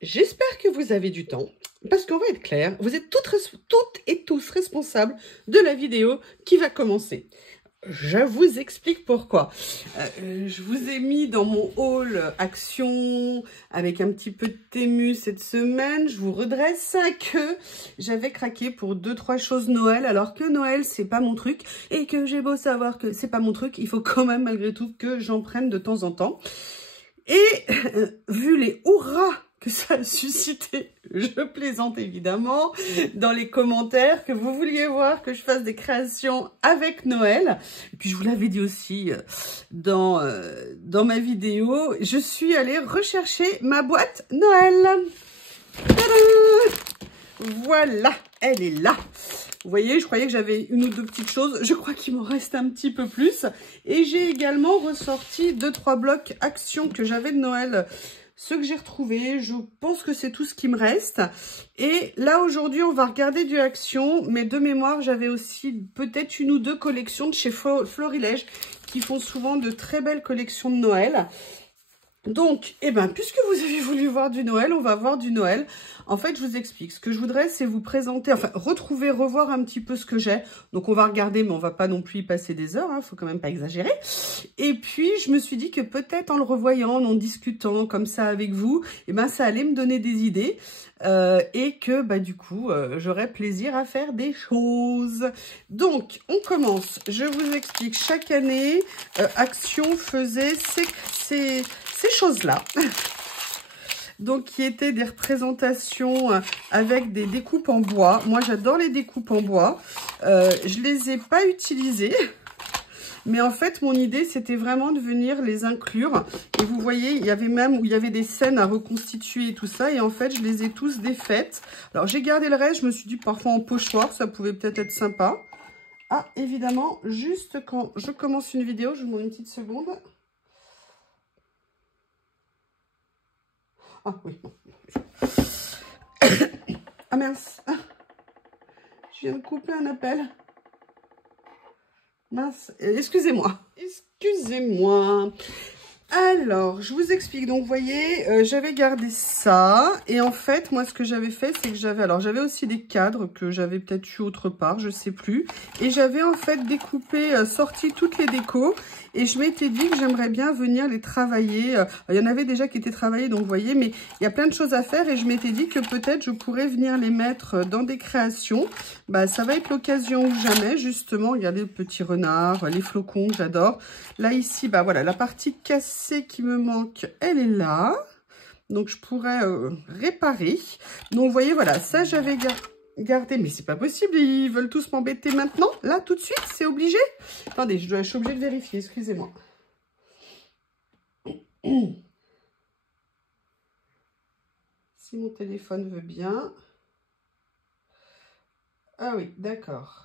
J'espère que vous avez du temps, parce qu'on va être clair, vous êtes toutes et tous responsables de la vidéo qui va commencer. Je vous explique pourquoi. Je vous ai mis dans mon haul Action avec un petit peu de Temu cette semaine. Je vous redresse que j'avais craqué pour 2-3 choses Noël, alors que Noël c'est pas mon truc et que j'ai beau savoir que c'est pas mon truc, il faut quand même malgré tout que j'en prenne de temps en temps. Et vu les hurrahs que ça a suscité, je plaisante évidemment, dans les commentaires, que vous vouliez voir que je fasse des créations avec Noël. Et puis je vous l'avais dit aussi dans ma vidéo, je suis allée rechercher ma boîte Noël. Tadam! Voilà, elle est là. Vous voyez, je croyais que j'avais une ou deux petites choses. Je crois qu'il m'en reste un petit peu plus. Et j'ai également ressorti 2-3 blocs Action que j'avais de Noël. Ceux que j'ai retrouvés, je pense que c'est tout ce qui me reste. Et là, aujourd'hui, on va regarder du Action. Mais de mémoire, j'avais aussi peut-être une ou deux collections de chez Florilège qui font souvent de très belles collections de Noël. Donc, eh ben, puisque vous avez voulu voir du Noël, on va voir du Noël. En fait, je vous explique. Ce que je voudrais, c'est vous présenter, enfin, revoir un petit peu ce que j'ai. Donc, on va regarder, mais on va pas non plus y passer des heures. Faut quand même pas exagérer. Et puis, je me suis dit que peut-être en le revoyant, en discutant comme ça avec vous, eh ben, ça allait me donner des idées. Et que, bah, du coup, j'aurais plaisir à faire des choses. Donc, on commence. Je vous explique. Chaque année, Action faisait ces choses-là, donc qui étaient des représentations avec des découpes en bois. Moi, j'adore les découpes en bois. Je les ai pas utilisées, mais en fait, mon idée, c'était vraiment de venir les inclure. Et vous voyez, il y avait même où il y avait des scènes à reconstituer et tout ça. Et en fait, je les ai tous défaites. Alors, j'ai gardé le reste. Je me suis dit, parfois en pochoir, ça pouvait peut-être être sympa. Ah, évidemment, juste quand je commence une vidéo, je vous demande une petite seconde. Ah oui. Ah mince. Je viens de couper un appel. Mince. Excusez-moi. Excusez-moi. Alors, je vous explique. Donc, vous voyez, j'avais gardé ça. Et en fait, moi, ce que j'avais fait, c'est que j'avais aussi des cadres que j'avais peut-être eu autre part, je sais plus. Et j'avais en fait découpé, sorti toutes les décos. Et je m'étais dit que j'aimerais bien venir les travailler. Il y en avait déjà qui étaient travaillés, donc vous voyez, mais il y a plein de choses à faire. Et je m'étais dit que peut-être je pourrais venir les mettre dans des créations. Bah, ça va être l'occasion ou jamais, justement. Regardez le petit renard, les flocons, j'adore. Là, ici, bah voilà, la partie cassée qui me manque, elle est là. Donc, je pourrais réparer. Donc, vous voyez, voilà, ça, j'avais gardé. Mais c'est pas possible, ils veulent tous m'embêter maintenant. Là, tout de suite, c'est obligé. Attendez, je suis obligée de vérifier, excusez-moi. Si mon téléphone veut bien. Ah oui, d'accord.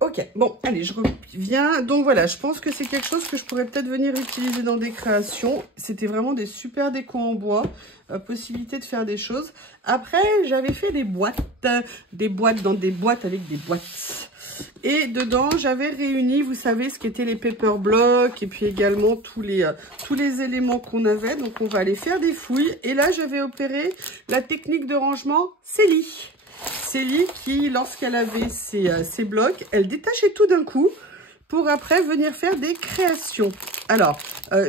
Ok, bon, allez, je reviens. Donc voilà, je pense que c'est quelque chose que je pourrais peut-être venir utiliser dans des créations. C'était vraiment des super décos en bois, possibilité de faire des choses. Après, j'avais fait des boîtes dans des boîtes avec des boîtes. Et dedans, j'avais réuni, vous savez, ce qu'étaient les paper blocks et puis également tous les éléments qu'on avait. Donc, on va aller faire des fouilles. Et là, j'avais opéré la technique de rangement Célie. Célie qui, lorsqu'elle avait ses blocs, elle détachait tout d'un coup pour après venir faire des créations. Alors,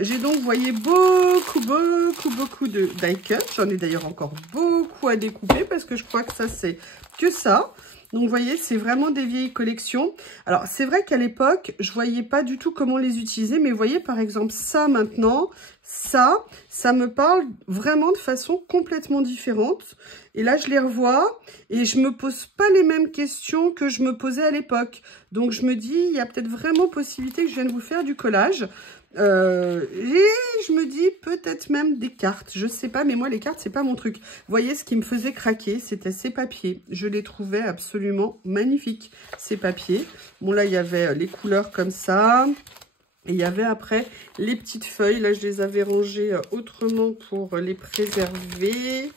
j'ai donc, vous voyez, beaucoup de die cut. J'en ai d'ailleurs encore beaucoup à découper parce que je crois que ça, c'est que ça. Donc, vous voyez, c'est vraiment des vieilles collections. Alors, c'est vrai qu'à l'époque, je voyais pas du tout comment les utiliser. Mais vous voyez, par exemple, ça maintenant, ça me parle vraiment de façon complètement différente. Et là, je les revois et je me pose pas les mêmes questions que je me posais à l'époque. Donc, je me dis, il y a peut-être vraiment possibilité que je vienne vous faire du collage. Et je me dis peut-être même des cartes, je sais pas, mais moi les cartes c'est pas mon truc. Vous voyez, ce qui me faisait craquer, c'était ces papiers. Je les trouvais absolument magnifiques, ces papiers. Bon là il y avait les couleurs comme ça, et il y avait après les petites feuilles. Là je les avais rangées autrement pour les préserver,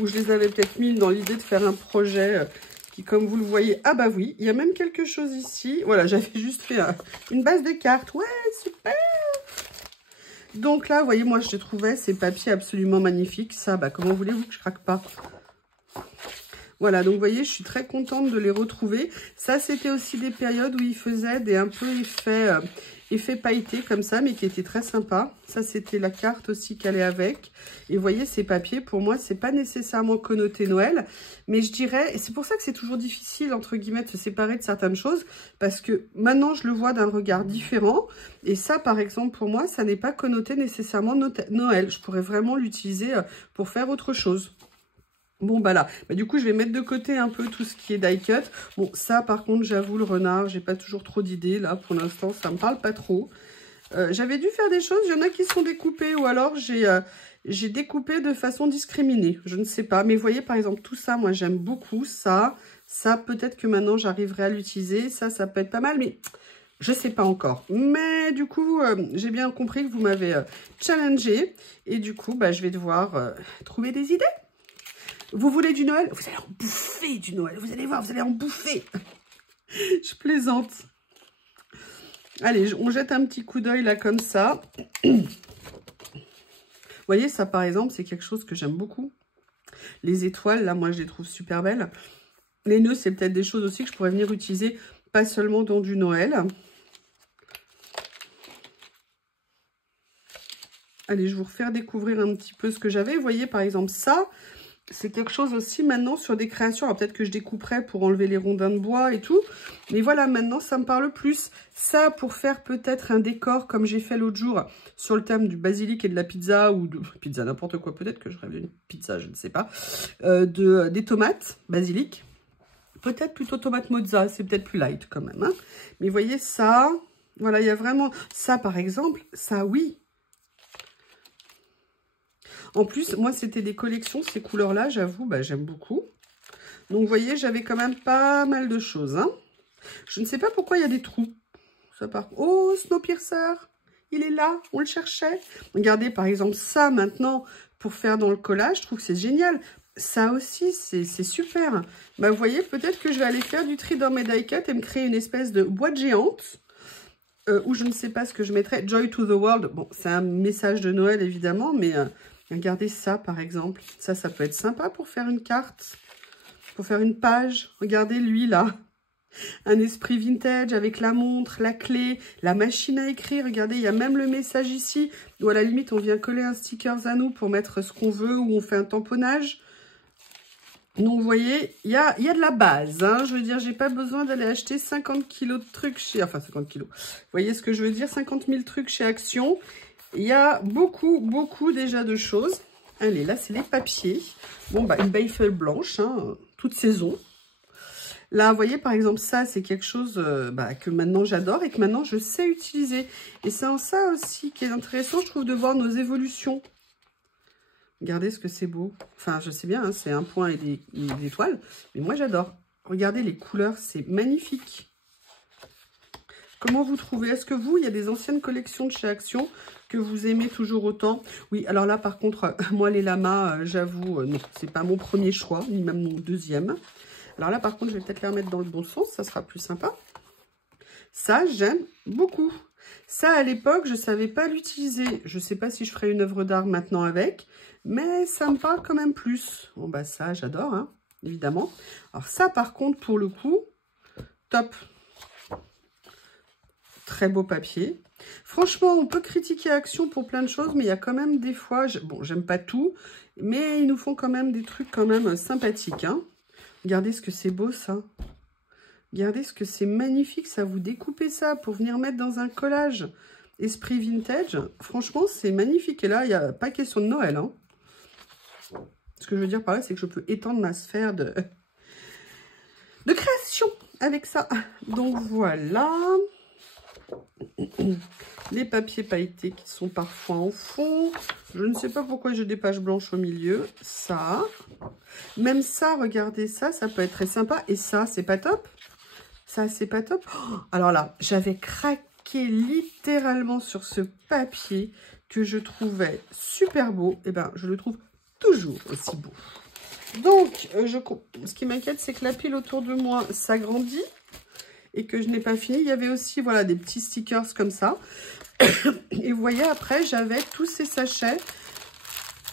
ou je les avais peut-être mis dans l'idée de faire un projet qui, comme vous le voyez, ah bah oui, il y a même quelque chose ici. Voilà, j'avais juste fait une base de cartes. Ouais, super. Donc là, vous voyez, moi, je trouvais ces papiers absolument magnifiques. Ça, bah, comment voulez-vous que je craque pas? Voilà, donc vous voyez, je suis très contente de les retrouver. Ça, c'était aussi des périodes où ils faisaient des un peu effets pailletés comme ça, mais qui étaient très sympas. Ça, c'était la carte aussi qu'elle est avec. Et vous voyez, ces papiers, pour moi, c'est pas nécessairement connoté Noël. Mais je dirais, et c'est pour ça que c'est toujours difficile, entre guillemets, de se séparer de certaines choses. Parce que maintenant, je le vois d'un regard différent. Et ça, par exemple, pour moi, ça n'est pas connoté nécessairement Noël. Je pourrais vraiment l'utiliser pour faire autre chose. Bon, bah là, bah, du coup, je vais mettre de côté un peu tout ce qui est die cut. Bon, ça, par contre, j'avoue, le renard, j'ai pas toujours trop d'idées. Là, pour l'instant, ça me parle pas trop. J'avais dû faire des choses, il y en a qui sont découpées, ou alors j'ai découpé de façon discriminée. Je ne sais pas. Mais vous voyez, par exemple, tout ça, moi, j'aime beaucoup. Ça, peut-être que maintenant, j'arriverai à l'utiliser. Ça peut être pas mal, mais je sais pas encore. Mais du coup, j'ai bien compris que vous m'avez challengé. Et du coup, bah, je vais devoir trouver des idées. Vous voulez du Noël? Vous allez en bouffer du Noël. Vous allez voir, vous allez en bouffer. Je plaisante. Allez, on jette un petit coup d'œil là comme ça. Vous voyez, ça par exemple, c'est quelque chose que j'aime beaucoup. Les étoiles, là, moi, je les trouve super belles. Les nœuds, c'est peut-être des choses aussi que je pourrais venir utiliser, pas seulement dans du Noël. Allez, je vais vous refaire découvrir un petit peu ce que j'avais. Vous voyez, par exemple, ça... C'est quelque chose aussi maintenant sur des créations. Alors peut-être que je découperai pour enlever les rondins de bois et tout. Mais voilà, maintenant ça me parle plus. Ça pour faire peut-être un décor comme j'ai fait l'autre jour sur le thème du basilic et de la pizza. Ou de pizza, n'importe quoi. Peut-être que je rêve d'une pizza, je ne sais pas. Des tomates, basilic. Peut-être plutôt tomate mozza. C'est peut-être plus light quand même. Hein. Mais vous voyez ça. Voilà, il y a vraiment... Ça par exemple, ça oui. En plus, moi, c'était des collections, ces couleurs-là, j'avoue, bah, j'aime beaucoup. Donc, vous voyez, j'avais quand même pas mal de choses. Hein. Je ne sais pas pourquoi il y a des trous. Ça part... Oh, Snowpiercer, il est là, on le cherchait. Regardez, par exemple, ça, maintenant, pour faire dans le collage, je trouve que c'est génial. Ça aussi, c'est super. Bah, vous voyez, peut-être que je vais aller faire du tri dans mes die cut et me créer une espèce de boîte géante. Où je ne sais pas ce que je mettrais. Joy to the World. Bon, c'est un message de Noël, évidemment, mais... regardez ça, par exemple. Ça peut être sympa pour faire une carte, pour faire une page. Regardez lui, là. Un esprit vintage avec la montre, la clé, la machine à écrire. Regardez, il y a même le message ici, où à la limite, on vient coller un sticker à nous pour mettre ce qu'on veut, ou on fait un tamponnage. Donc, vous voyez, il y a de la base. Hein. Je veux dire, j'ai pas besoin d'aller acheter 50 kilos de trucs chez... Enfin, 50 kilos. Vous voyez ce que je veux dire? 50 000 trucs chez Action. Il y a beaucoup déjà de choses. Allez, là, c'est les papiers. Bon, bah, une belle feuille blanche, hein, toute saison. Là, vous voyez, par exemple, ça, c'est quelque chose que maintenant j'adore et que maintenant je sais utiliser. Et c'est en ça aussi qui est intéressant, je trouve, de voir nos évolutions. Regardez ce que c'est beau. Enfin, je sais bien, hein, c'est un point et des étoiles. Mais moi, j'adore. Regardez les couleurs, c'est magnifique. Comment vous trouvez? Est-ce que vous, il y a des anciennes collections de chez Action que vous aimez toujours autant? Oui, alors là, par contre, moi, les lamas, j'avoue, non, c'est pas mon premier choix, ni même mon deuxième. Alors là, par contre, je vais peut-être les remettre dans le bon sens, ça sera plus sympa. Ça, j'aime beaucoup. Ça, à l'époque, je ne savais pas l'utiliser. Je ne sais pas si je ferai une œuvre d'art maintenant avec, mais ça me parle quand même plus. Bon, bah ça, j'adore, hein, évidemment. Alors ça, par contre, pour le coup, top. Très beau papier. Franchement, on peut critiquer Action pour plein de choses, mais il y a quand même des fois... Bon, j'aime pas tout, mais ils nous font quand même des trucs quand même sympathiques. Hein. Regardez ce que c'est beau, ça. Regardez ce que c'est magnifique, ça. Vous découpez ça pour venir mettre dans un collage esprit vintage. Franchement, c'est magnifique. Et là, il n'y a pas question de Noël. Hein. Ce que je veux dire par là, c'est que je peux étendre ma sphère de création avec ça. Donc, voilà... Les papiers pailletés qui sont parfois en fond. Je ne sais pas pourquoi j'ai des pages blanches au milieu. Ça. Même ça, regardez ça, ça peut être très sympa. Et ça, c'est pas top. Ça, c'est pas top. Oh, alors là, j'avais craqué littéralement sur ce papier que je trouvais super beau. Et ben, je le trouve toujours aussi beau. Donc, ce qui m'inquiète, c'est que la pile autour de moi s'agrandit. et que je n'ai pas fini. Il y avait aussi, voilà, des petits stickers comme ça. Et vous voyez, après, j'avais tous ces sachets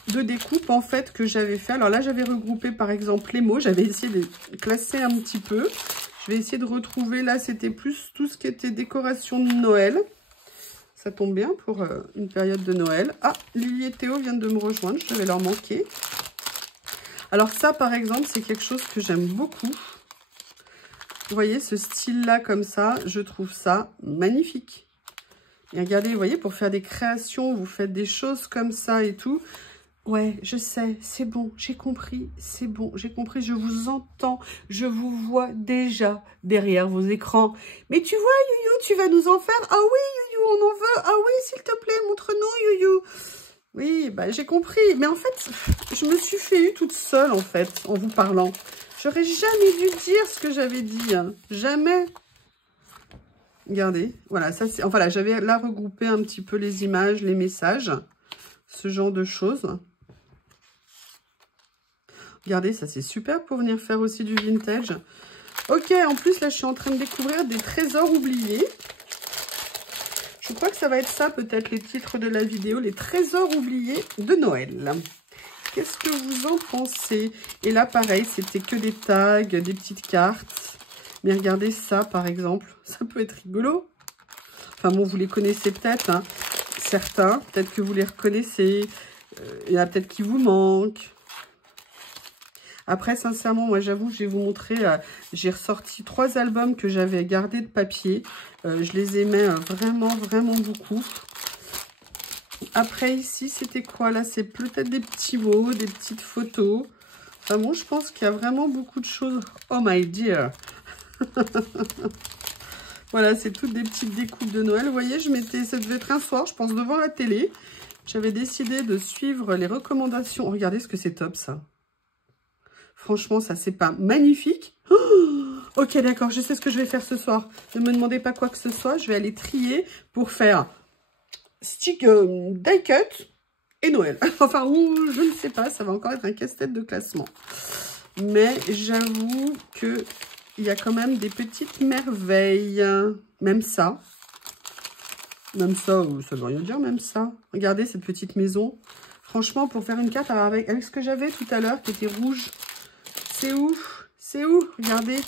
de découpe, en fait, que j'avais fait. Alors là, j'avais regroupé, par exemple, les mots. J'avais essayé de les classer un petit peu. Je vais essayer de retrouver, là, c'était plus tout ce qui était décoration de Noël. Ça tombe bien pour une période de Noël. Ah, Lily et Théo viennent de me rejoindre. Je devais leur manquer. Alors ça, par exemple, c'est quelque chose que j'aime beaucoup. Vous voyez, ce style-là, comme ça, je trouve ça magnifique. Et regardez, vous voyez, pour faire des créations, vous faites des choses comme ça et tout. Ouais, je sais, c'est bon, j'ai compris, c'est bon, j'ai compris, je vous entends, je vous vois déjà derrière vos écrans. Mais tu vois, Youyou, tu vas nous en faire? Ah oui, Youyou, on en veut. Ah oui, s'il te plaît, montre-nous, Youyou. Oui, bah j'ai compris. Mais en fait, je me suis fait eu toute seule, en fait, en vous parlant. J'aurais jamais dû dire ce que j'avais dit, hein. Jamais. Regardez, voilà, ça c'est... Enfin, là, j'avais là regroupé un petit peu les images, les messages, ce genre de choses. Regardez, ça c'est super pour venir faire aussi du vintage. Ok, en plus là je suis en train de découvrir des trésors oubliés. Je crois que ça va être ça peut-être les titres de la vidéo, les trésors oubliés de Noël. Qu'est-ce que vous en pensez? Et là pareil, c'était que des tags, des petites cartes. Mais regardez ça par exemple, ça peut être rigolo. Enfin bon, vous les connaissez peut-être, hein. Certains, peut-être que vous les reconnaissez. Il y en a peut-être qui vous manquent. Après, sincèrement, moi, j'avoue, je vais vous montrer, j'ai ressorti 3 albums que j'avais gardés de papier. Je les aimais vraiment, vraiment beaucoup. Après, ici, c'était quoi? Là, c'est peut-être des petits mots, des petites photos. Enfin bon, je pense qu'il y a vraiment beaucoup de choses. Oh my dear. Voilà, c'est toutes des petites découpes de Noël. Vous voyez, ça devait être un soir, je pense, devant la télé. J'avais décidé de suivre les recommandations. Regardez ce que c'est top, ça. Franchement, ça, c'est pas magnifique. Oh, ok, d'accord, je sais ce que je vais faire ce soir. Ne me demandez pas quoi que ce soit. Je vais aller trier pour faire stick die cut et Noël. Enfin, ou je ne sais pas, ça va encore être un casse-tête de classement. Mais j'avoue qu'il y a quand même des petites merveilles. Même ça. Même ça, ça veut rien dire, même ça. Regardez cette petite maison. Franchement, pour faire une carte avec ce que j'avais tout à l'heure qui était rouge. C'est où? C'est où? Regardez.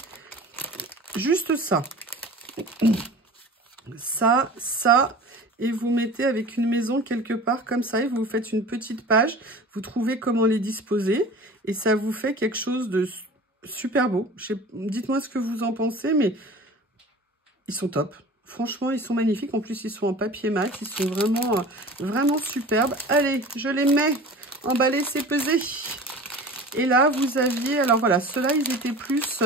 Juste ça. Ça. Et vous mettez avec une maison quelque part comme ça. Et vous faites une petite page. Vous trouvez comment les disposer. Et ça vous fait quelque chose de super beau. Dites-moi ce que vous en pensez. Mais ils sont top. Franchement, ils sont magnifiques. En plus, ils sont en papier mat. Ils sont vraiment, vraiment superbes. Allez, je les mets. Emballés, c'est pesé. Et là, vous aviez... Alors voilà, ceux-là, ils étaient plus...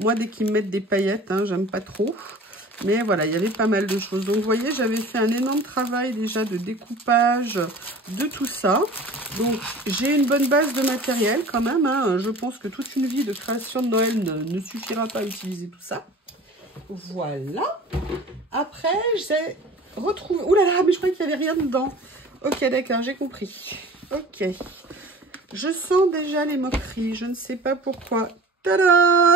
moi, dès qu'ils me mettent des paillettes, hein, j'aime pas trop. Mais voilà, il y avait pas mal de choses. Donc, vous voyez, j'avais fait un énorme travail déjà de découpage de tout ça. Donc, j'ai une bonne base de matériel quand même. Hein. Je pense que toute une vie de création de Noël ne suffira pas à utiliser tout ça. Voilà. Après, j'ai retrouvé... Ouh là là, mais je croyais qu'il n'y avait rien dedans. Ok, d'accord, j'ai compris. Ok. Je sens déjà les moqueries, je ne sais pas pourquoi. Tada!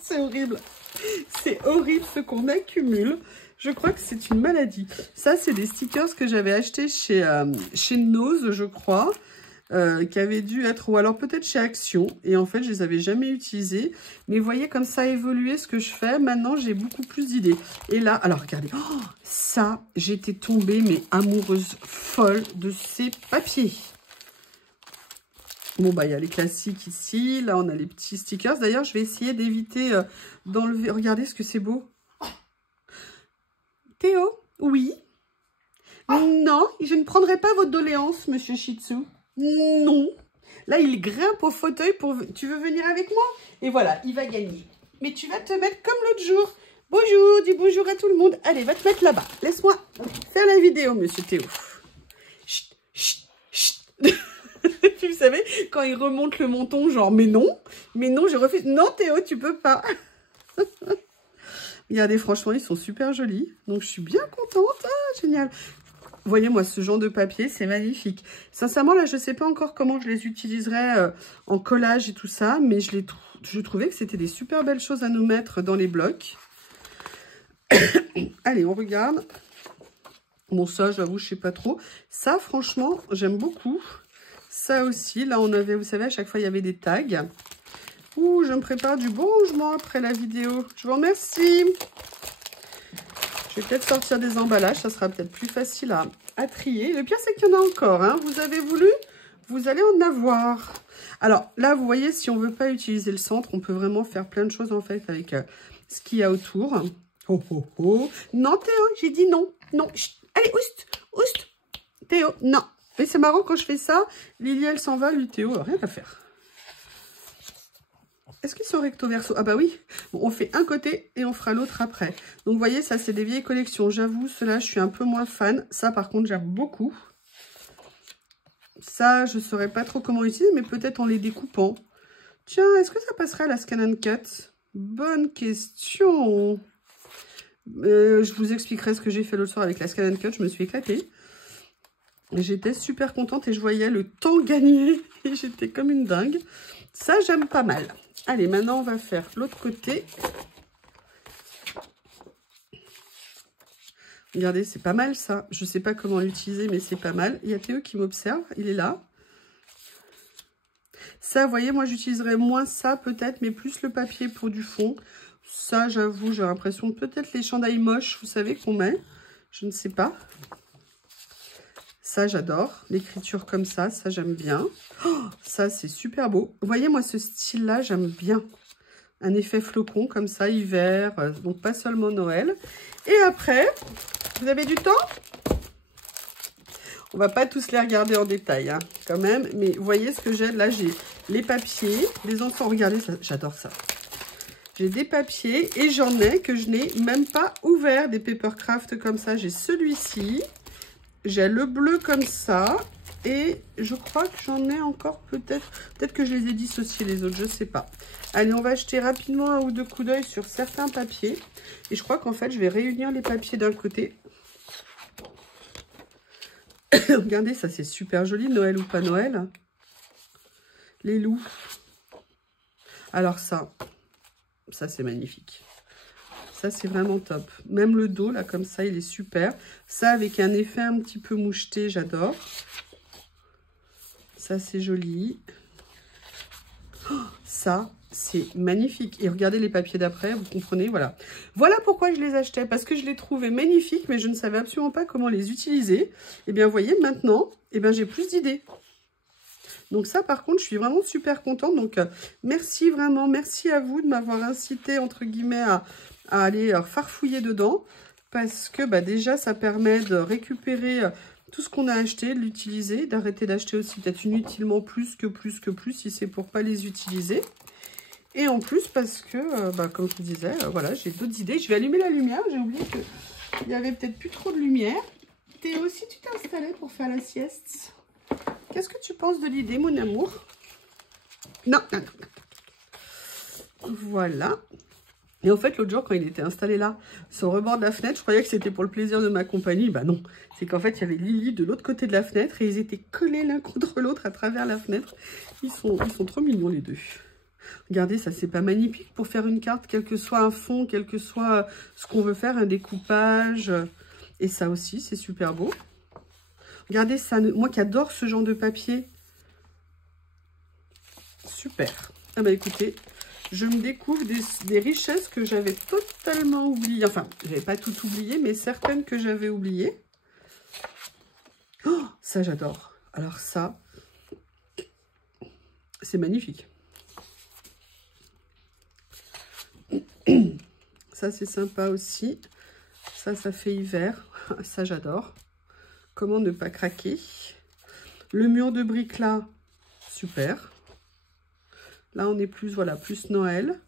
C'est horrible. C'est horrible ce qu'on accumule. Je crois que c'est une maladie. Ça, c'est des stickers que j'avais achetés chez Nose, je crois. Qui avaient dû être... Ou alors peut-être chez Action. Et en fait, je les avais jamais utilisés. Mais vous voyez comme ça a évolué ce que je fais. Maintenant, j'ai beaucoup plus d'idées. Et là, alors regardez. Oh, ça, j'étais tombée, mais amoureuse folle de ces papiers. Bon, bah, il y a les classiques ici. Là, on a les petits stickers. D'ailleurs, je vais essayer d'éviter d'enlever... Regardez ce que c'est beau. Théo? Oui. Non, je ne prendrai pas votre doléance, monsieur Shih Tzu. Non. Là, il grimpe au fauteuil pour... Tu veux venir avec moi? Et voilà, il va gagner. Mais tu vas te mettre comme l'autre jour. Bonjour, dis bonjour à tout le monde. Allez, va te mettre là-bas. Laisse-moi faire la vidéo, monsieur Théo. Chut, chut, chut. Vous savez, quand il remonte le menton, genre, mais non, je refuse. Non, Théo, tu peux pas. Regardez, franchement, ils sont super jolis. Donc, je suis bien contente. Ah, génial. Vous voyez, moi, ce genre de papier, c'est magnifique. Sincèrement, là, je ne sais pas encore comment je les utiliserai en collage et tout ça, mais je les trouve... je trouvais que c'était des super belles choses à nous mettre dans les blocs. Allez, on regarde. Bon, ça, j'avoue, je sais pas trop. Ça, franchement, j'aime beaucoup. Ça aussi, là, on avait, vous savez, à chaque fois, il y avait des tags. Ouh, je me prépare du bon rangement après la vidéo. Je vous remercie. Je vais peut-être sortir des emballages. Ça sera peut-être plus facile à trier. Le pire, c'est qu'il y en a encore. Hein. Vous avez voulu, vous allez en avoir. Alors, là, vous voyez, si on ne veut pas utiliser le centre, on peut vraiment faire plein de choses, en fait, avec ce qu'il y a autour. Oh, oh, oh. Non, Théo, j'ai dit non. Non, chut. Allez, oust, oust. Théo, non. Mais c'est marrant, quand je fais ça, Lily, elle s'en va, lui, Théo, rien à faire. Est-ce qu'ils sont recto verso? Ah bah oui. Bon, on fait un côté et on fera l'autre après. Donc, vous voyez, ça, c'est des vieilles collections. J'avoue, ceux-là, je suis un peu moins fan. Ça, par contre, j'aime beaucoup. Ça, je ne saurais pas trop comment utiliser, mais peut-être en les découpant. Tiens, est-ce que ça passerait à la Scan & Cut? Bonne question. Je vous expliquerai ce que j'ai fait l'autre soir avec la Scan & Cut. Je me suis éclatée. J'étais super contente et je voyais le temps gagner. Et j'étais comme une dingue. Ça, j'aime pas mal. Allez, maintenant, on va faire l'autre côté. Regardez, c'est pas mal ça. Je sais pas comment l'utiliser, mais c'est pas mal. Il y a Théo qui m'observe. Il est là. Ça, vous voyez, moi, j'utiliserais moins ça peut-être, mais plus le papier pour du fond. Ça, j'avoue, j'ai l'impression peut-être les chandails moches, vous savez, qu'on met. Je ne sais pas. Ça, j'adore. L'écriture comme ça j'aime bien. Oh, ça, c'est super beau. Vous voyez, moi, ce style-là, j'aime bien. Un effet flocon comme ça, hiver, donc pas seulement Noël. Et après, vous avez du temps? On va pas tous les regarder en détail, hein, quand même. Mais vous voyez ce que j'ai? Là, j'ai les papiers. Les enfants, regardez ça, j'adore ça. J'ai des papiers et j'en ai que je n'ai même pas ouvert, des Papercraft comme ça. J'ai celui-ci. J'ai le bleu comme ça. Et je crois que j'en ai encore peut-être. Peut-être que je les ai dissociés les autres, je sais pas. Allez, on va jeter rapidement un ou deux coups d'œil sur certains papiers. Et je crois qu'en fait, je vais réunir les papiers d'un côté. Regardez, ça c'est super joli, Noël ou pas Noël. Les loups. Alors ça c'est magnifique. Ça c'est vraiment top. Même le dos, là, comme ça, il est super. Ça avec un effet un petit peu moucheté, j'adore. Ça c'est joli. Oh, ça, c'est magnifique. Et regardez les papiers d'après, vous comprenez, voilà. Voilà pourquoi je les achetais, parce que je les trouvais magnifiques, mais je ne savais absolument pas comment les utiliser. Et bien, vous voyez, maintenant, eh bien, j'ai plus d'idées. Donc ça, par contre, je suis vraiment super contente. Donc, merci vraiment, merci à vous de m'avoir incité, entre guillemets, à aller farfouiller dedans. Parce que, bah, déjà, ça permet de récupérer tout ce qu'on a acheté, de l'utiliser, d'arrêter d'acheter aussi peut-être inutilement plus, si c'est pour pas les utiliser. Et en plus, parce que, bah, comme je vous disais, voilà, j'ai d'autres idées. Je vais allumer la lumière. J'ai oublié qu'il y avait peut-être plus trop de lumière. Théo, si tu t'es installé pour faire la sieste, qu'est-ce que tu penses de l'idée, mon amour? Non, non, non. Voilà. Et en fait, l'autre jour, quand il était installé là, sur le rebord de la fenêtre, je croyais que c'était pour le plaisir de ma compagnie. Bah non, c'est qu'en fait, il y avait Lily de l'autre côté de la fenêtre et ils étaient collés l'un contre l'autre à travers la fenêtre. Ils sont trop mignons, les deux. Regardez, ça, c'est pas magnifique pour faire une carte, quel que soit un fond, quel que soit ce qu'on veut faire, un découpage. Et ça aussi, c'est super beau. Regardez ça, moi qui adore ce genre de papier. Super. Ah bah écoutez, je me découvre des richesses que j'avais totalement oubliées. Enfin, j'avais pas tout oublié, mais certaines que j'avais oubliées. Oh, ça j'adore. Alors ça, c'est magnifique. Ça c'est sympa aussi. Ça fait hiver. Ça j'adore. Comment ne pas craquer? Le mur de briques là, super. Là, on est plus, voilà, plus Noël.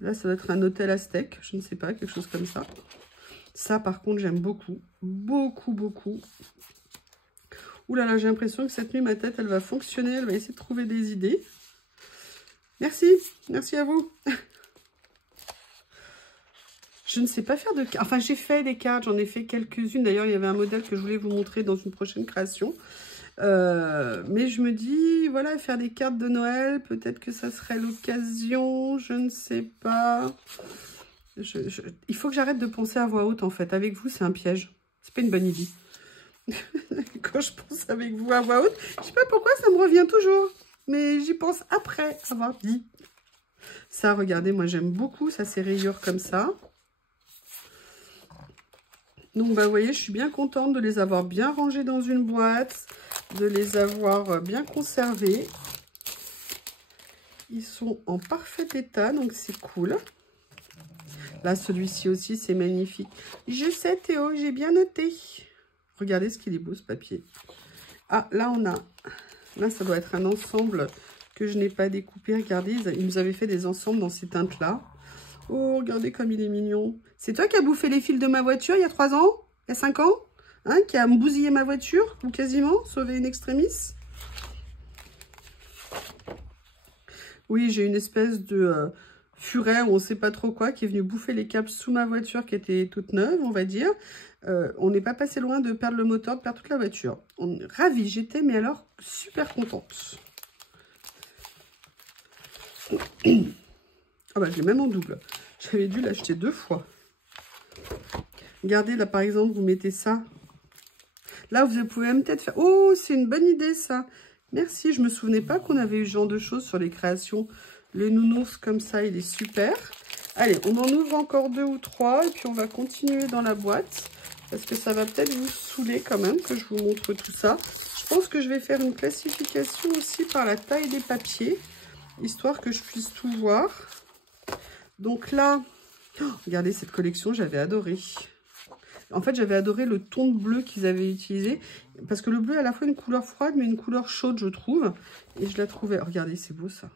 Là, ça doit être un hôtel aztèque, je ne sais pas, quelque chose comme ça. Ça, par contre, j'aime beaucoup. Beaucoup, beaucoup. Ouh là là, j'ai l'impression que cette nuit, ma tête, elle va fonctionner. Elle va essayer de trouver des idées. Merci. Merci à vous. Je ne sais pas faire de cartes. Enfin, j'ai fait des cartes, j'en ai fait quelques-unes. D'ailleurs, il y avait un modèle que je voulais vous montrer dans une prochaine création. Mais je me dis, voilà, faire des cartes de Noël, peut-être que ça serait l'occasion, je ne sais pas. Il faut que j'arrête de penser à voix haute, en fait. Avec vous, c'est un piège. C'est pas une bonne idée. Quand je pense avec vous à voix haute, je sais pas pourquoi ça me revient toujours. Mais j'y pense après avoir dit. Ça, regardez, moi, j'aime beaucoup. Ça, c'est rayures comme ça. Donc, bah, vous voyez, je suis bien contente de les avoir bien rangés dans une boîte, de les avoir bien conservés. Ils sont en parfait état, donc c'est cool. Là, celui-ci aussi, c'est magnifique. Je sais, Théo, j'ai bien noté. Regardez ce qu'il est beau, ce papier. Ah, là, on a... Là, ça doit être un ensemble que je n'ai pas découpé. Regardez, ils nous avaient fait des ensembles dans ces teintes-là. Oh, regardez comme il est mignon. C'est toi qui as bouffé les fils de ma voiture il y a 3 ans? Il y a 5 ans? Hein, qui a bousillé ma voiture? Ou quasiment? Sauvé une extremis? Oui, j'ai une espèce de furet ou on ne sait pas trop quoi qui est venu bouffer les câbles sous ma voiture qui était toute neuve, on va dire. On n'est pas passé loin de perdre le moteur, de perdre toute la voiture. Ravie, j'étais, mais alors super contente. Ah bah, je l'ai même en double. J'avais dû l'acheter 2 fois. Regardez, là, par exemple, vous mettez ça. Là, vous pouvez même peut-être faire... Oh, c'est une bonne idée, ça. Merci, je me souvenais pas qu'on avait eu ce genre de choses sur les créations. Le nounours, comme ça, il est super. Allez, on en ouvre encore 2 ou 3. Et puis, on va continuer dans la boîte. Parce que ça va peut-être vous saouler quand même que je vous montre tout ça. Je pense que je vais faire une classification aussi par la taille des papiers. Histoire que je puisse tout voir. Donc là, oh, regardez cette collection, j'avais adoré. En fait, j'avais adoré le ton de bleu qu'ils avaient utilisé. Parce que le bleu est à la fois une couleur froide, mais une couleur chaude, je trouve. Et je la trouvais... Regardez, c'est beau, ça.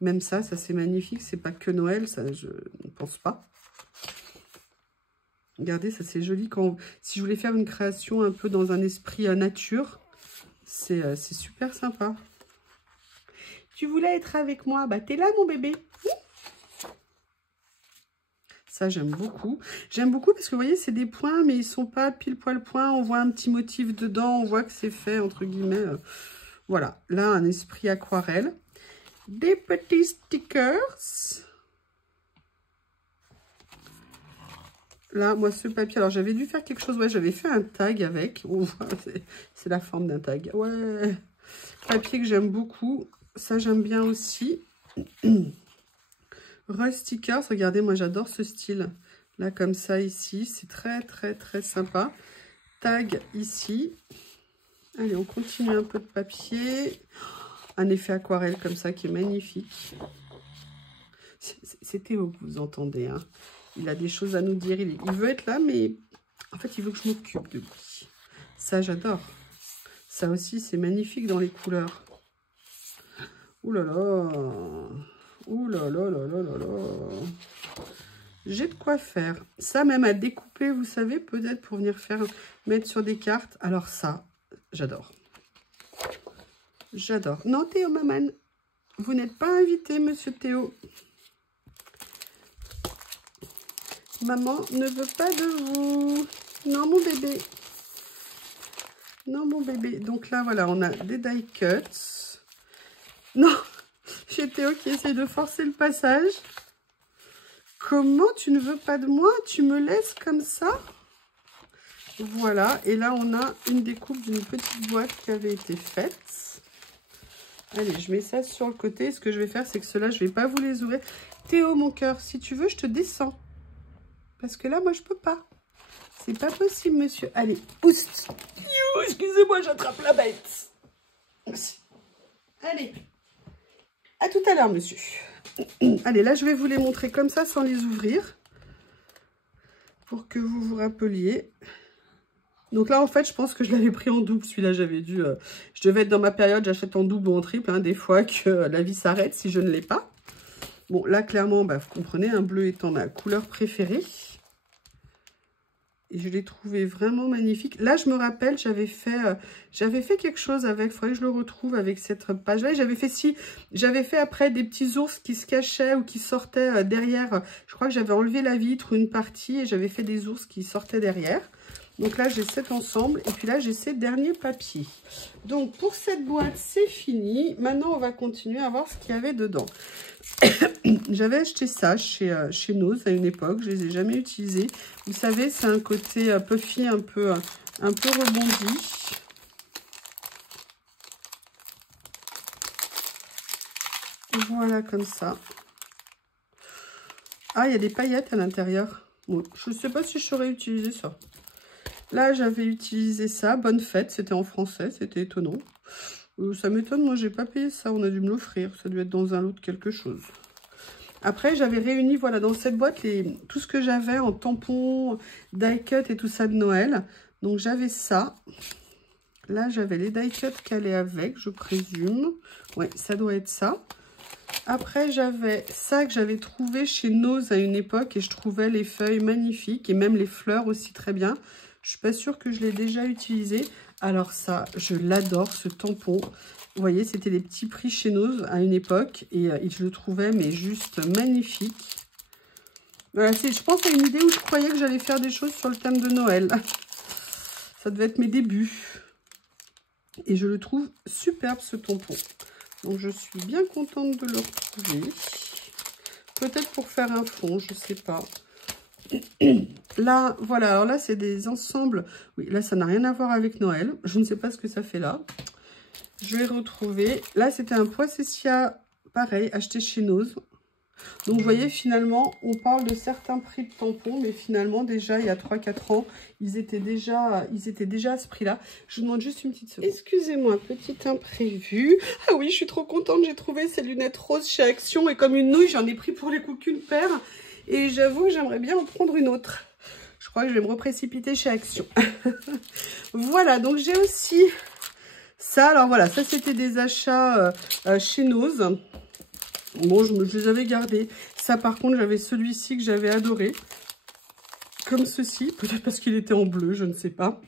Même ça c'est magnifique. C'est pas que Noël, ça, je ne pense pas. Regardez, ça, c'est joli. Si je voulais faire une création un peu dans un esprit nature, c'est super sympa. Tu voulais être avec moi? Bah, t'es là, mon bébé. Ça, j'aime beaucoup. J'aime beaucoup parce que, vous voyez, c'est des points, mais ils sont pas pile poil point. On voit un petit motif dedans. On voit que c'est fait, entre guillemets. Voilà. Là, un esprit aquarelle. Des petits stickers. Là, moi, ce papier... Alors, j'avais dû faire quelque chose. Ouais, j'avais fait un tag avec. Oh, c'est la forme d'un tag. Ouais. Papier que j'aime beaucoup. Ça, j'aime bien aussi. Rose Stickers, regardez, moi j'adore ce style. Là, comme ça, ici, c'est très, très, très sympa. Tag ici. Allez, on continue un peu de papier. Un effet aquarelle comme ça qui est magnifique. C'est Théo que vous entendez. Hein. Il a des choses à nous dire. Il veut être là, mais en fait, il veut que je m'occupe de lui. Ça, j'adore. Ça aussi, c'est magnifique dans les couleurs. Ouh là là. Ouh là là là là là là. J'ai de quoi faire. Ça, même à découper, vous savez, peut-être pour venir mettre sur des cartes. Alors ça, j'adore. J'adore. Non, Théo, maman, vous n'êtes pas invité, monsieur Théo. Maman ne veut pas de vous. Non, mon bébé. Non, mon bébé. Donc là, voilà, on a des die cuts. Non. J'ai Théo qui essaie de forcer le passage. Comment tu ne veux pas de moi? Tu me laisses comme ça? Voilà. Et là, on a une découpe d'une petite boîte qui avait été faite. Allez, je mets ça sur le côté. Ce que je vais faire, c'est que ceux-là, je ne vais pas vous les ouvrir. Théo, mon cœur, si tu veux, je te descends. Parce que là, moi, je peux pas. C'est pas possible, monsieur. Allez, pousse. Excusez-moi, j'attrape la bête. Allez. À tout à l'heure, monsieur. Allez, là, je vais vous les montrer comme ça, sans les ouvrir. Pour que vous vous rappeliez. Donc là, en fait, je pense que je l'avais pris en double. Celui-là, j'avais dû... je devais être dans ma période, j'achète en double ou en triple. Hein, des fois que la vie s'arrête si je ne l'ai pas. Bon, là, clairement, bah, vous comprenez, un bleu étant ma couleur préférée. Et je l'ai trouvé vraiment magnifique. Là, je me rappelle, j'avais fait quelque chose avec, il faudrait que je le retrouve avec cette page-là. J'avais fait après des petits ours qui se cachaient ou qui sortaient derrière. Je crois que j'avais enlevé la vitre ou une partie et j'avais fait des ours qui sortaient derrière. Donc là, j'ai cet ensemble. Et puis là, j'ai ces derniers papiers. Donc, pour cette boîte, c'est fini. Maintenant, on va continuer à voir ce qu'il y avait dedans. J'avais acheté ça chez Nose à une époque. Je ne les ai jamais utilisés. Vous savez, c'est un côté puffy un peu rebondi. Voilà, comme ça. Ah, il y a des paillettes à l'intérieur. Bon, je ne sais pas si je saurais utiliser ça. Là, j'avais utilisé ça. Bonne fête, c'était en français, c'était étonnant. Ça m'étonne, moi, j'ai pas payé ça. On a dû me l'offrir. Ça a dû être dans un lot de quelque chose. Après, j'avais réuni, voilà, dans cette boîte, tout ce que j'avais en tampons, die cut et tout ça de Noël. Donc, j'avais ça. Là, j'avais les die cut calés avec, je présume. Ouais, ça doit être ça. Après, j'avais ça que j'avais trouvé chez Nose à une époque. Et je trouvais les feuilles magnifiques. Et même les fleurs aussi très bien. Je suis pas sûre que je l'ai déjà utilisé. Alors ça, je l'adore, ce tampon. Vous voyez, c'était les petits prix chez Nose à une époque. Et je le trouvais, mais juste magnifique. Voilà, je pense à une idée où je croyais que j'allais faire des choses sur le thème de Noël. Ça devait être mes débuts. Et je le trouve superbe, ce tampon. Donc, je suis bien contente de le retrouver. Peut-être pour faire un fond, je sais pas. Là, voilà. Alors là, c'est des ensembles. Oui, là, ça n'a rien à voir avec Noël. Je ne sais pas ce que ça fait là. Je vais retrouver. Là, c'était un Poissessia, pareil, acheté chez Nose. Donc, vous voyez, finalement, on parle de certains prix de tampons, mais finalement, déjà, il y a 3-4 ans, ils étaient déjà à ce prix-là. Je vous demande juste une petite seconde. Excusez-moi, petit imprévu. Ah oui, je suis trop contente, j'ai trouvé ces lunettes roses chez Action, et comme une nouille, j'en ai pris pour les coups qu'une paire. Et j'avoue que j'aimerais bien en prendre une autre. Je crois que je vais me reprécipiter chez Action. Voilà, donc j'ai aussi ça. Alors voilà, ça, c'était des achats chez Nose. Bon, je les avais gardés. Ça, par contre, j'avais celui-ci que j'avais adoré. Comme ceci. Peut-être parce qu'il était en bleu, je ne sais pas.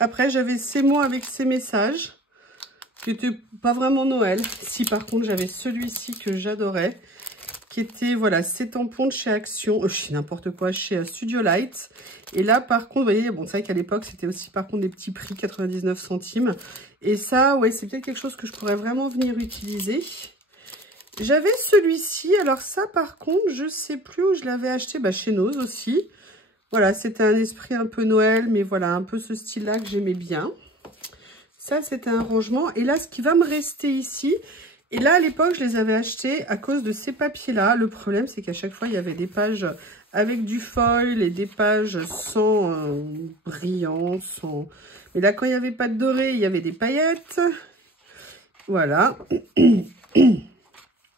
Après, j'avais ces mots avec ces messages. Qui n'étaient pas vraiment Noël. Si, par contre, j'avais celui-ci que j'adorais. Qui était, voilà, ces tampons de chez Action. Chez n'importe quoi, chez Studio Light. Et là, par contre, vous voyez, bon, c'est vrai qu'à l'époque, c'était aussi, par contre, des petits prix, 99 centimes. Et ça, ouais, c'est peut-être quelque chose que je pourrais vraiment venir utiliser. J'avais celui-ci, alors ça par contre, je sais plus où je l'avais acheté, chez Nose aussi. Voilà, c'était un esprit un peu Noël, mais voilà, un peu ce style-là que j'aimais bien. Ça, c'était un rangement. Et là, ce qui va me rester ici, et là, à l'époque, je les avais achetés à cause de ces papiers-là. Le problème, c'est qu'à chaque fois, il y avait des pages avec du foil et des pages sans brillant, sans... Mais là, quand il n'y avait pas de doré, il y avait des paillettes. Voilà.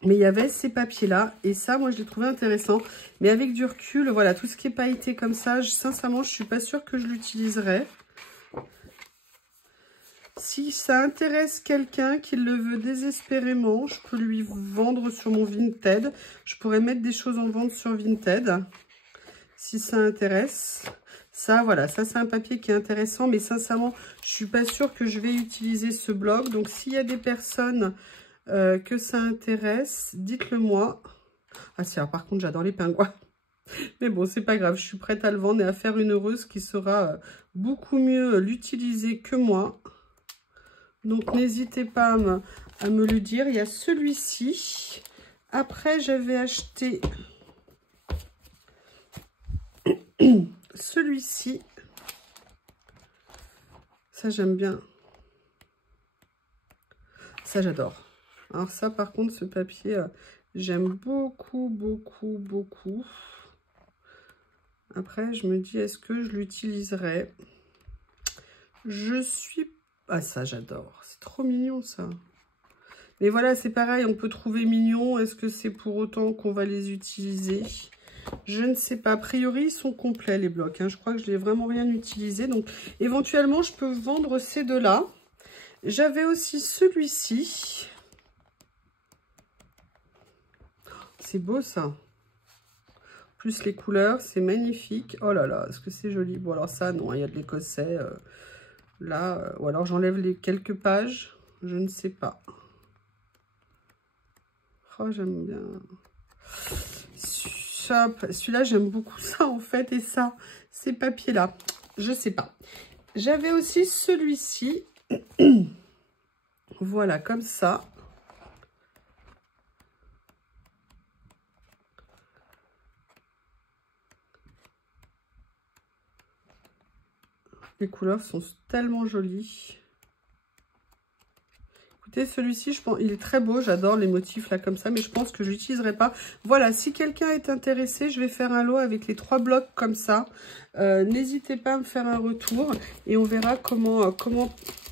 Mais il y avait ces papiers-là. Et ça, moi, je l'ai trouvé intéressant. Mais avec du recul, voilà, tout ce qui est pailleté comme ça, sincèrement, je ne suis pas sûre que je l'utiliserai. Si ça intéresse quelqu'un qui le veut désespérément, je peux lui vendre sur mon Vinted. Je pourrais mettre des choses en vente sur Vinted. Si ça intéresse. Ça, voilà, ça, c'est un papier qui est intéressant. Mais sincèrement, je ne suis pas sûre que je vais utiliser ce bloc. Donc, s'il y a des personnes... que ça intéresse, dites-le moi. Ah si, alors par contre, j'adore les pingouins. Mais bon, c'est pas grave, je suis prête à le vendre et à faire une heureuse qui saura beaucoup mieux l'utiliser que moi. Donc, n'hésitez pas à me le dire. Il y a celui-ci. Après, j'avais acheté celui-ci. Ça, j'aime bien. Ça, j'adore. Alors ça, par contre, ce papier, j'aime beaucoup, beaucoup, beaucoup. Après, je me dis, est-ce que je l'utiliserai? Je suis... Ah, ça, j'adore. C'est trop mignon, ça. Mais voilà, c'est pareil, on peut trouver mignon. Est-ce que c'est pour autant qu'on va les utiliser? Je ne sais pas. A priori, ils sont complets, les blocs. Hein. Je crois que je n'ai vraiment rien utilisé. Donc, éventuellement, je peux vendre ces deux-là. J'avais aussi celui-ci. C'est beau, ça. Plus les couleurs, c'est magnifique. Oh là là, est-ce que c'est joli? Bon, alors ça, non, il y a de l'écossais. Là, ou alors j'enlève les quelques pages. Je ne sais pas. Oh, j'aime bien. Celui-là, j'aime beaucoup ça, en fait. Et ça, ces papiers-là. Je sais pas. J'avais aussi celui-ci. Voilà, comme ça. Les couleurs sont tellement jolies. Écoutez, celui-ci, je pense, il est très beau. J'adore les motifs là comme ça, mais je pense que je l'utiliserai pas. Voilà, si quelqu'un est intéressé, je vais faire un lot avec les 3 blocs comme ça. N'hésitez pas à me faire un retour et on verra comment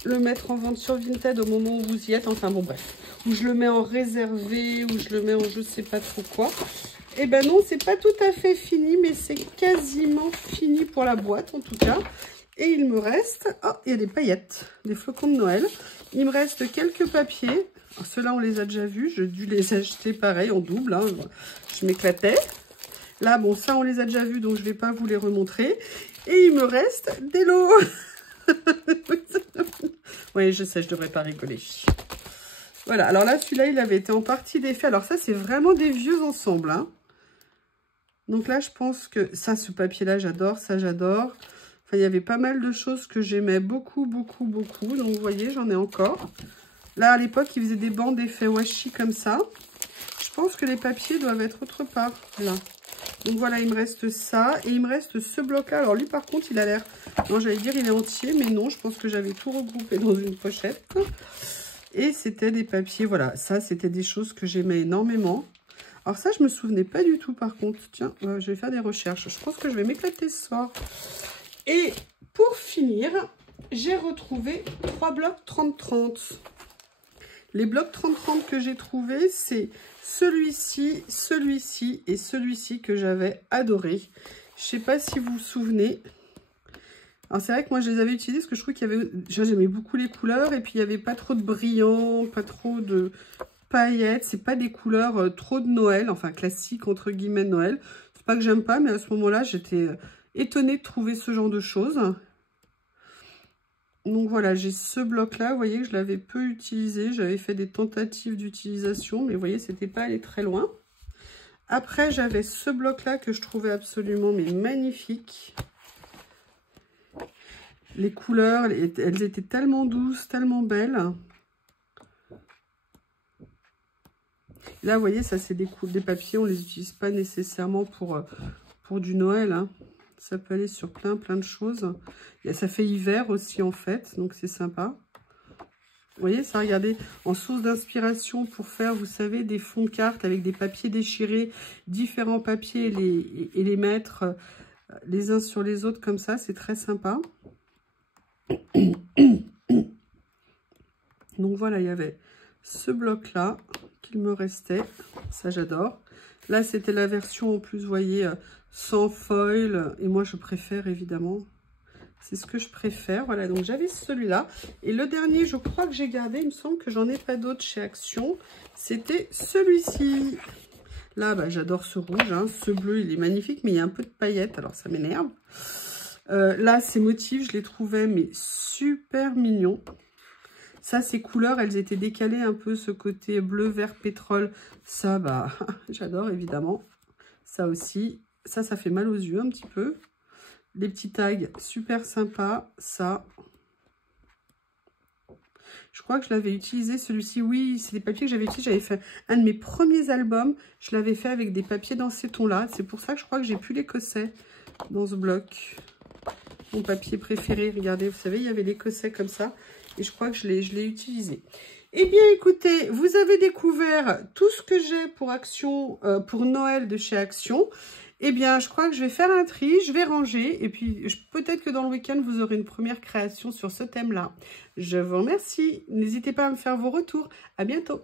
le mettre en vente sur Vinted au moment où vous y êtes. Enfin bon, bref, où je le mets en réservé, où je le mets en je sais pas trop quoi. Eh ben non, c'est pas tout à fait fini, mais c'est quasiment fini pour la boîte en tout cas. Et il me reste, oh, il y a des paillettes, des flocons de Noël. Il me reste quelques papiers. Ceux-là, on les a déjà vus. J'ai dû les acheter pareil en double. Hein. Je m'éclatais. Là, bon, ça, on les a déjà vus, donc je ne vais pas vous les remontrer. Et il me reste des lots. Oui, je sais, je ne devrais pas rigoler. Voilà, alors là, celui-là, il avait été en partie défait. Alors ça, c'est vraiment des vieux ensembles. Hein. Donc là, je pense que ça, ce papier-là, j'adore. Ça, j'adore. Enfin, il y avait pas mal de choses que j'aimais beaucoup. Donc, vous voyez, j'en ai encore. Là, à l'époque, ils faisaient des bandes d'effet washi comme ça. Je pense que les papiers doivent être autre part, là. Donc, voilà, il me reste ça. Et il me reste ce bloc-là. Alors, lui, par contre, il a l'air... Non, j'allais dire, il est entier. Mais non, je pense que j'avais tout regroupé dans une pochette. Et c'était des papiers, voilà. Ça, c'était des choses que j'aimais énormément. Alors, ça, je me souvenais pas du tout, par contre. Tiens, je vais faire des recherches. Je pense que je vais m'éclater ce soir. Et pour finir, j'ai retrouvé 3 blocs 30-30. Les blocs 30-30 que j'ai trouvés, c'est celui-ci, celui-ci et celui-ci que j'avais adoré. Je ne sais pas si vous vous souvenez. Alors c'est vrai que moi je les avais utilisés parce que je trouve qu'il y avait... J'aimais beaucoup les couleurs et puis il n'y avait pas trop de brillant, pas trop de paillettes. C'est pas des couleurs trop de Noël, enfin classiques entre guillemets de Noël. C'est pas que j'aime pas, mais à ce moment-là, j'étais... étonnée de trouver ce genre de choses. Donc voilà, j'ai ce bloc-là. Vous voyez que je l'avais peu utilisé. J'avais fait des tentatives d'utilisation, mais vous voyez, c'était pas allé très loin. Après, j'avais ce bloc-là que je trouvais absolument mais magnifique. Les couleurs, elles étaient tellement douces, tellement belles. Là, vous voyez, ça, c'est des papiers. On ne les utilise pas nécessairement pour du Noël, hein. Ça peut aller sur plein de choses. Et ça fait hiver aussi, en fait. Donc, c'est sympa. Vous voyez ça, regardez, en source d'inspiration pour faire, vous savez, des fonds de cartes avec des papiers déchirés, différents papiers et les mettre les uns sur les autres comme ça. C'est très sympa. Donc, voilà, il y avait ce bloc-là qu'il me restait. Ça, j'adore. Là, c'était la version, en plus, vous voyez... sans foil, et moi je préfère évidemment, c'est ce que je préfère. Voilà, donc j'avais celui-là, et le dernier, je crois que j'ai gardé, il me semble que j'en ai pas d'autres chez Action, c'était celui-ci. Là, bah, j'adore ce rouge, hein. Ce bleu, il est magnifique, mais il y a un peu de paillettes, alors ça m'énerve. Là, ces motifs, je les trouvais, mais super mignons. Ça, ces couleurs, elles étaient décalées un peu, ce côté bleu, vert, pétrole. Ça, bah, j'adore, évidemment. Ça aussi. Ça fait mal aux yeux un petit peu. Les petits tags, super sympa. Ça. Je crois que je l'avais utilisé, celui-ci. Oui, c'est des papiers que j'avais utilisés. J'avais fait un de mes premiers albums. Je l'avais fait avec des papiers dans ces tons-là. C'est pour ça que je crois que j'ai plus l'écossais dans ce bloc. Mon papier préféré, regardez, vous savez, il y avait l'écossais comme ça. Et je crois que je l'ai utilisé. Eh bien, écoutez, vous avez découvert tout ce que j'ai pour Action, pour Noël de chez Action. Eh bien, je crois que je vais faire un tri, je vais ranger. Et puis, peut-être que dans le week-end, vous aurez une première création sur ce thème-là. Je vous remercie. N'hésitez pas à me faire vos retours. À bientôt.